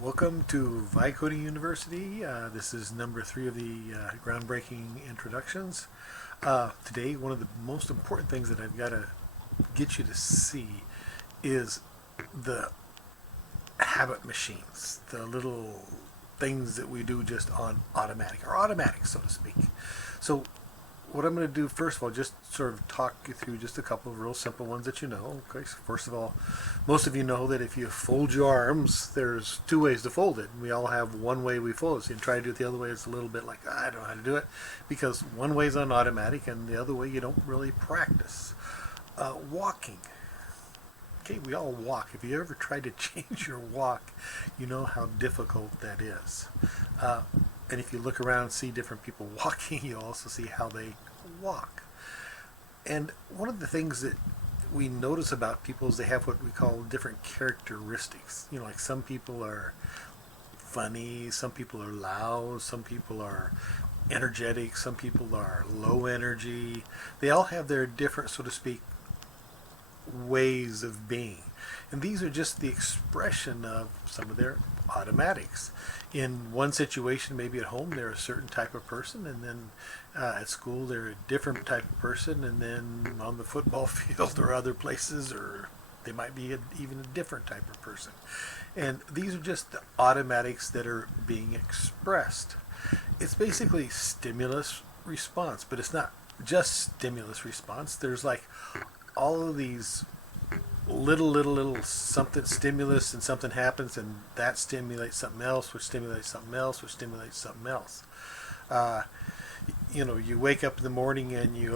Welcome to Vicoding University. This is number 3 of the groundbreaking introductions. Today, one of the most important things that I've got to get you to see is the habit machines, the little things that we do just on automatic, or automatic, so to speak. So what I'm going to do first of all, just sort of talk you through just a couple of real simple ones that you know. Okay, so first of all, most of you know that if you fold your arms, there's two ways to fold it. We all have one way we fold it. So you try to do it the other way, it's a little bit like, I don't know how to do it, because one way's on automatic and the other way you don't really practice. Walking. Okay, we all walk. If you ever tried to change your walk, you know how difficult that is. And if you look around and see different people walking, you also see how they walk. And one of the things that we notice about people is they have what we call different characteristics. You know, like some people are funny, some people are loud, some people are energetic, some people are low energy. They all have their different, so to speak, ways of being. And these are just the expression of some of their automatics. In one situation, maybe at home, they're a certain type of person, and then at school, they're a different type of person, and then on the football field or other places, or they might be even a different type of person. And these are just the automatics that are being expressed. It's basically stimulus response, but it's not just stimulus response. There's like all of these little something stimulus, and something happens, and that stimulates something else, which stimulates something else, which stimulates something else. Uh, you know, you wake up in the morning and you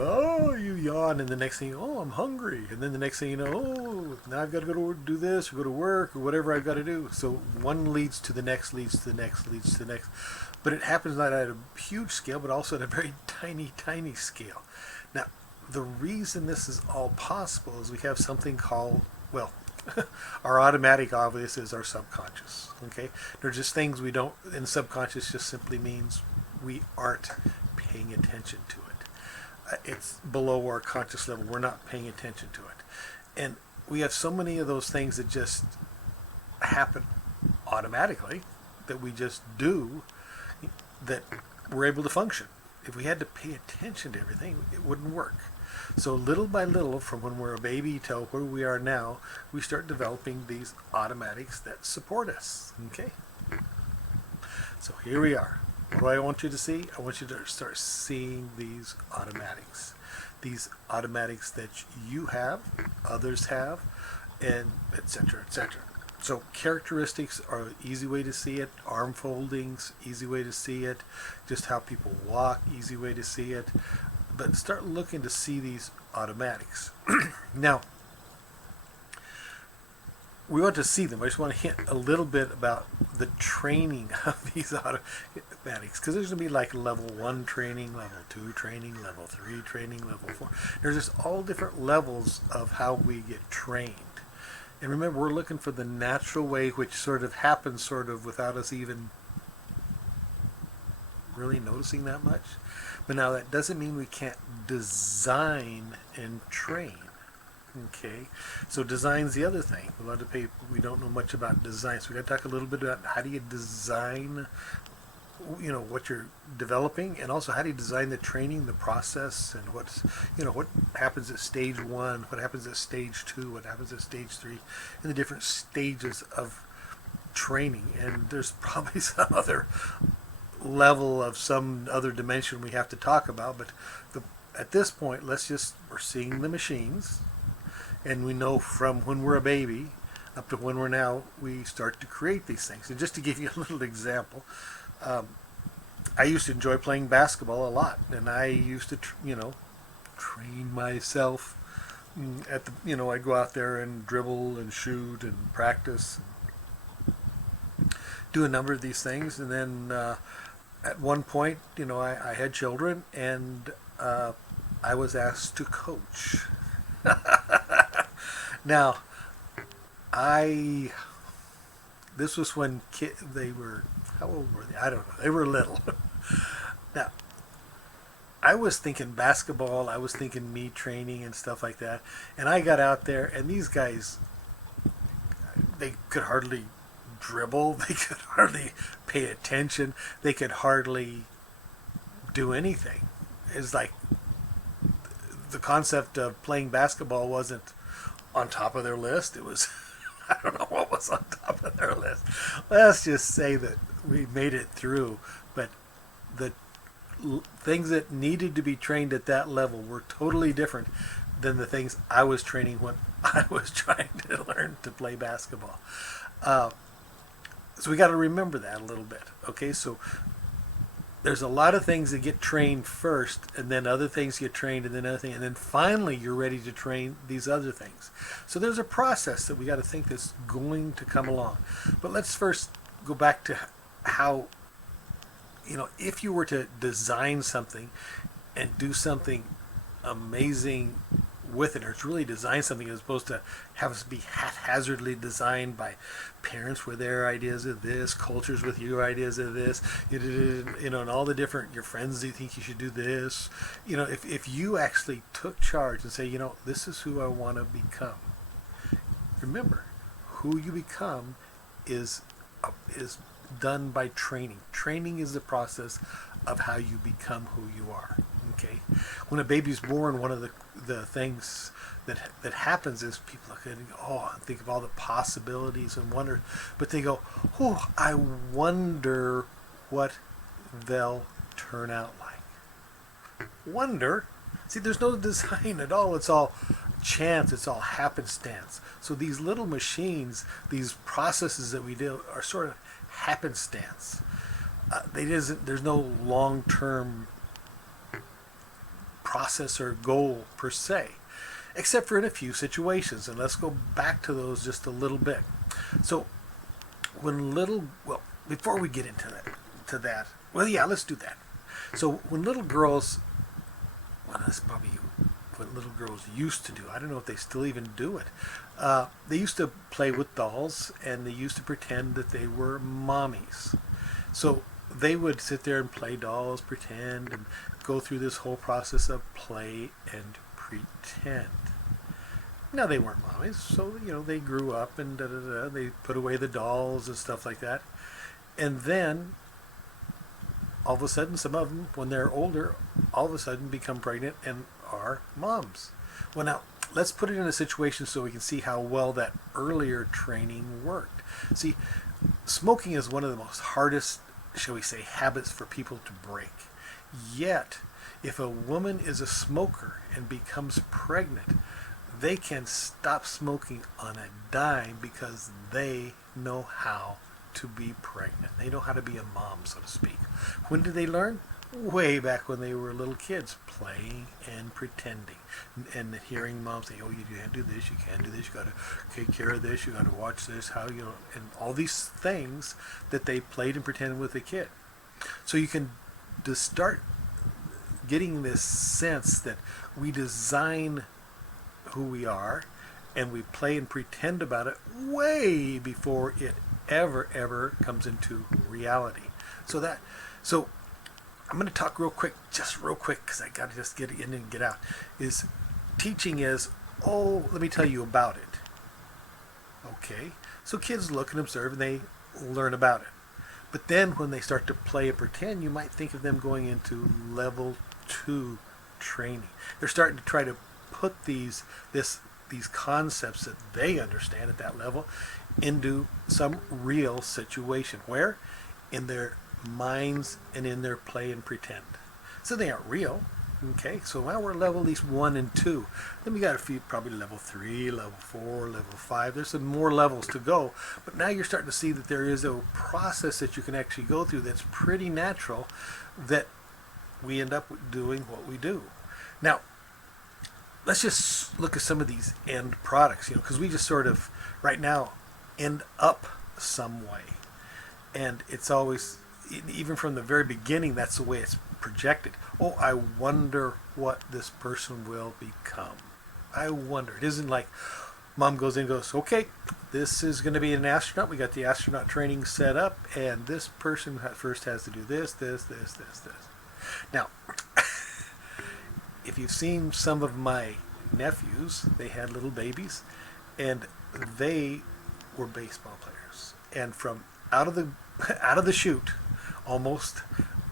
yawn, and the next thing, I'm hungry, and then the next thing you know, now I've got to go to do this or go to work or whatever I've got to do. So one leads to the next, leads to the next, leads to the next, but it happens not at a huge scale, but also at a very tiny scale. Now, the reason this is all possible is we have something called, well, our automatic obvious is our subconscious. Okay, they're just things we don't, and subconscious just simply means we aren't paying attention to it. It's below our conscious level. We're not paying attention to it, and we have so many of those things that just happen automatically that we just do, that we're able to function. If we had to pay attention to everything, it wouldn't work. So little by little, from when we're a baby till where we are now, we start developing these automatics that support us. Okay? So here we are. What do I want you to see? I want you to start seeing these automatics. These automatics that you have, others have, and etc., etc. So characteristics are an easy way to see it. Arm foldings, easy way to see it. Just how people walk, easy way to see it. But start looking to see these automatics. Now, we want to see them. I just want to hint a little bit about the training of these automatics, because there's going to be like level 1 training, level 2 training, level 3 training, level 4. There's just all different levels of how we get trained. And remember, we're looking for the natural way, which sort of happens sort of without us even really noticing that much. But now that doesn't mean we can't design and train. Okay, so design's the other thing. A lot of people, we don't know much about design, so we got to talk a little bit about how do you design, you know, what you're developing, and also how do you design the training, the process, and what's, you know, what happens at stage 1, what happens at stage 2, what happens at stage 3, and the different stages of training. And there's probably some other level of some other dimension we have to talk about, but at this point, we're seeing the machines, and we know from when we're a baby up to when we're now, we start to create these things. And just to give you a little example, I used to enjoy playing basketball a lot, and I used to, train myself at the, I'd go out there and dribble and shoot and practice, and do a number of these things, and then at one point, I had children, and I was asked to coach. Now, this was when they were, how old were they? I don't know. They were little. Now, I was thinking basketball, I was thinking me training and stuff like that, and I got out there, and these guys, they could hardly dribble. They could hardly pay attention. They could hardly do anything. It's like the concept of playing basketball wasn't on top of their list. It was, I don't know what was on top of their list. Let's just say that we made it through, but the things that needed to be trained at that level were totally different than the things I was training when I was trying to learn to play basketball. So we got to remember that a little bit. Okay, so there's a lot of things that get trained first, and then other things get trained, and then other things, and then finally you're ready to train these other things. So there's a process that we got to think that's going to come along. But let's first go back to how, if you were to design something and do something amazing with it, or it's really design something as opposed to have it be haphazardly designed by parents with their ideas of this, cultures with your ideas of this, and all the different, your friends do think you should do this. If you actually took charge and say, this is who I want to become. Remember, who you become is done by training. Training is the process of how you become who you are. Okay, when a baby's born, one of the things that happens is people look at it and go, think of all the possibilities and wonder, but they go, I wonder what they'll turn out like. Wonder? See, there's no design at all. It's all chance. It's all happenstance. So these little machines, these processes that we do, are sort of happenstance. There's no long-term process or goal per se, except for in a few situations, and let's go back to those just a little bit. So before we get into that, let's do that. So when little girls, that's probably what little girls used to do. I don't know if they still even do it. They used to play with dolls, and they used to pretend that they were mommies. So they would sit there and play dolls, pretend, and go through this whole process of play and pretend. Now, they weren't mommies, so, they grew up and they put away the dolls and stuff like that. And then, all of a sudden, some of them, when they're older, all of a sudden become pregnant and are moms. Well, now, let's put it in a situation so we can see how well that earlier training worked. See, smoking is one of the most hardest, shall we say, habits for people to break. Yet, if a woman is a smoker and becomes pregnant, they can stop smoking on a dime because they know how to be pregnant. They know how to be a mom, so to speak. When did they learn? Way back when they were little kids, playing and pretending, and hearing mom say, you can't do this, you can't do this, you got to take care of this, you got to watch this, and all these things that they played and pretended with a kid. So you can just start getting this sense that we design who we are and we play and pretend about it way before it ever comes into reality. So I'm going to talk real quick, because I got to just get in and get out. Teaching is, let me tell you about it. Okay, so kids look and observe and they learn about it. But then when they start to play and pretend, you might think of them going into level 2 training. They're starting to try to put these concepts that they understand at that level into some real situation. Where? In their minds and in their play and pretend. So they aren't real. Okay, so now we're level at least 1 and 2. Then we got a few, probably level 3, level 4, level 5. There's some more levels to go. But now you're starting to see that there is a process that you can actually go through that's pretty natural, that we end up doing what we do. Now, let's just look at some of these end products, because we just sort of, right now, end up some way. And it's always, even from the very beginning, that's the way it's projected. I wonder what this person will become. I wonder. It isn't like mom goes in and goes, okay, this is going to be an astronaut. We got the astronaut training set up, and this person first has to do this. Now, if you've seen some of my nephews, they had little babies, and they were baseball players. and from out of the out of the chute, almost,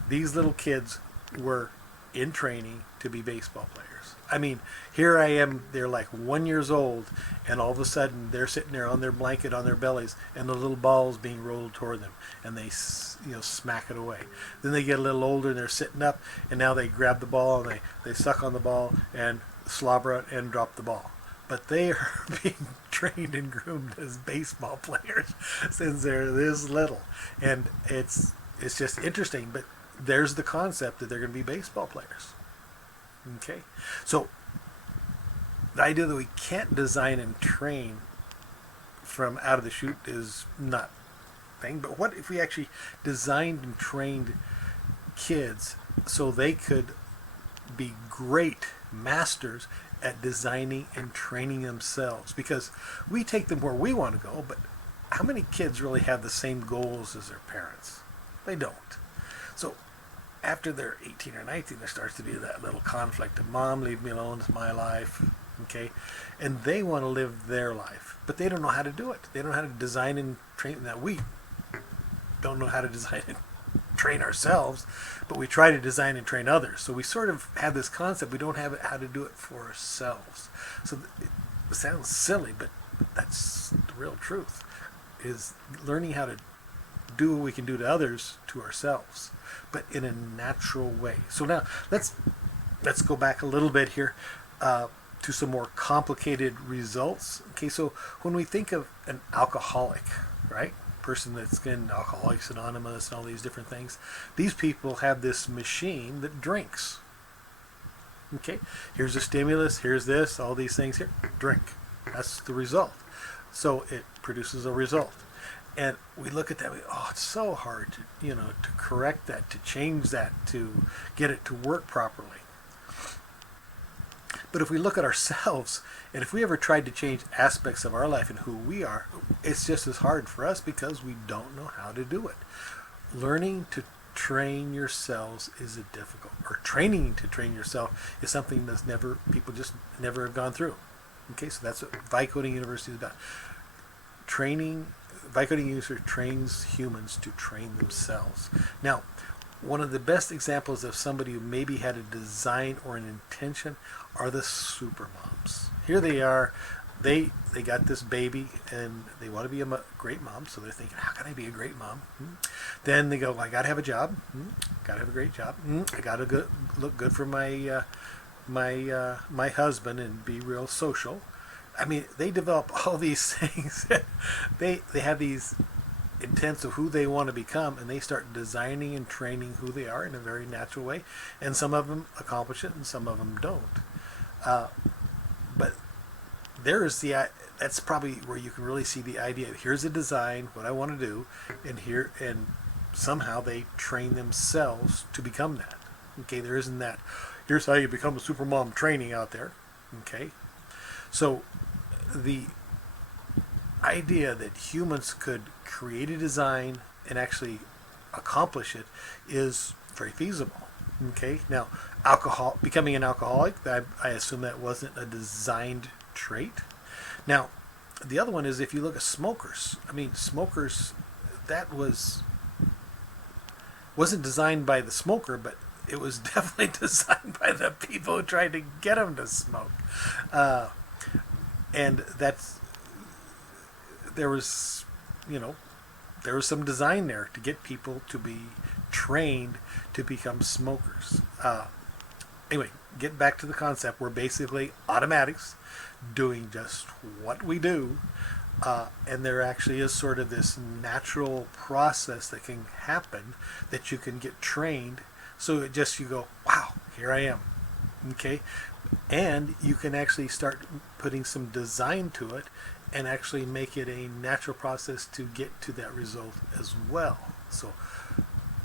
these little kids were in training to be baseball players. I mean, here I am, they're like 1 year old, and all of a sudden they're sitting there on their blanket on their bellies, and the little ball's being rolled toward them, and they smack it away. Then they get a little older and they're sitting up, and now they grab the ball and they suck on the ball and slobber it and drop the ball. But they are being trained and groomed as baseball players since they're this little, and it's just interesting. But there's the concept that they're going to be baseball players. Okay, so the idea that we can't design and train from out of the chute is not thing. But what if we actually designed and trained kids so they could be great masters at designing and training themselves? Because we take them where we want to go, but how many kids really have the same goals as their parents? They don't. So after they're 18 or 19, there starts to be that little conflict of, Mom, leave me alone, it's my life. Okay, and they want to live their life, but they don't know how to do it. They don't know how to design and train. That we don't know how to design and train ourselves, but we try to design and train others. So we sort of have this concept. We don't have how to do it for ourselves. So it sounds silly, but that's the real truth, is learning how to do what we can do to others to ourselves, but in a natural way. So now let's go back a little bit here to some more complicated results. Okay, so when we think of an alcoholic, right? Person that's in Alcoholics Anonymous and all these different things, these people have this machine that drinks. Okay, here's a stimulus, here's this, all these things here, drink. That's the result. So it produces a result. And we look at that, it's so hard to, to correct that, to change that, to get it to work properly. But if we look at ourselves, and if we ever tried to change aspects of our life and who we are, it's just as hard for us because we don't know how to do it. Learning to train yourselves is difficult, or training to train yourself is something that's people just never have gone through. Okay, so that's what Vicoding University is about. Vicoding University trains humans to train themselves. Now, one of the best examples of somebody who maybe had a design or an intention are the super moms. Here they are. They got this baby and they want to be a great mom. So they're thinking, how can I be a great mom? Then they go, I got to have a job. Got to have a great job. I got to look good for my my husband and be real social. I mean, they develop all these things. They have these intents of who they want to become, and they start designing and training who they are in a very natural way. And some of them accomplish it, and some of them don't. But that's probably where you can really see the idea. Here's a design, what I want to do, and somehow they train themselves to become that. Okay, there isn't that. Here's how you become a supermom training out there. Okay, so the idea that humans could create a design and actually accomplish it is very feasible. Okay, now becoming an alcoholic, I assume that wasn't a designed trait. Now, the other one is if you look at smokers. I mean, smokers, that wasn't designed by the smoker, but it was definitely designed by the people who tried to get them to smoke. And there was some design there to get people to be trained to become smokers. Anyway, get back to the concept. We're basically automatics doing just what we do. And there actually is sort of this natural process that can happen that you can get trained. So you go, wow, here I am. Okay. And you can actually start putting some design to it and actually make it a natural process to get to that result as well. So,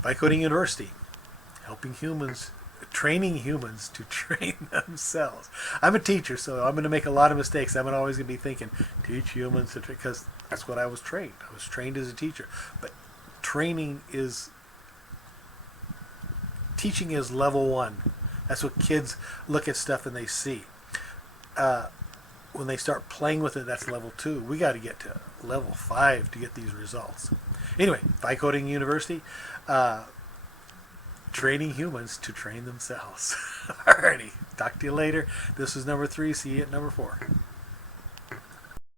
Vicoding University, helping humans, training humans to train themselves. I'm a teacher, so I'm going to make a lot of mistakes. I'm always going to be thinking, teach humans, because that's what I was trained. I was trained as a teacher. But teaching is level one. That's what kids look at stuff and they see. when they start playing with it, that's level 2. We got to get to level 5 to get these results. Anyway, Vi Coding University, training humans to train themselves. Alrighty, talk to you later. This was number 3. See you at number 4.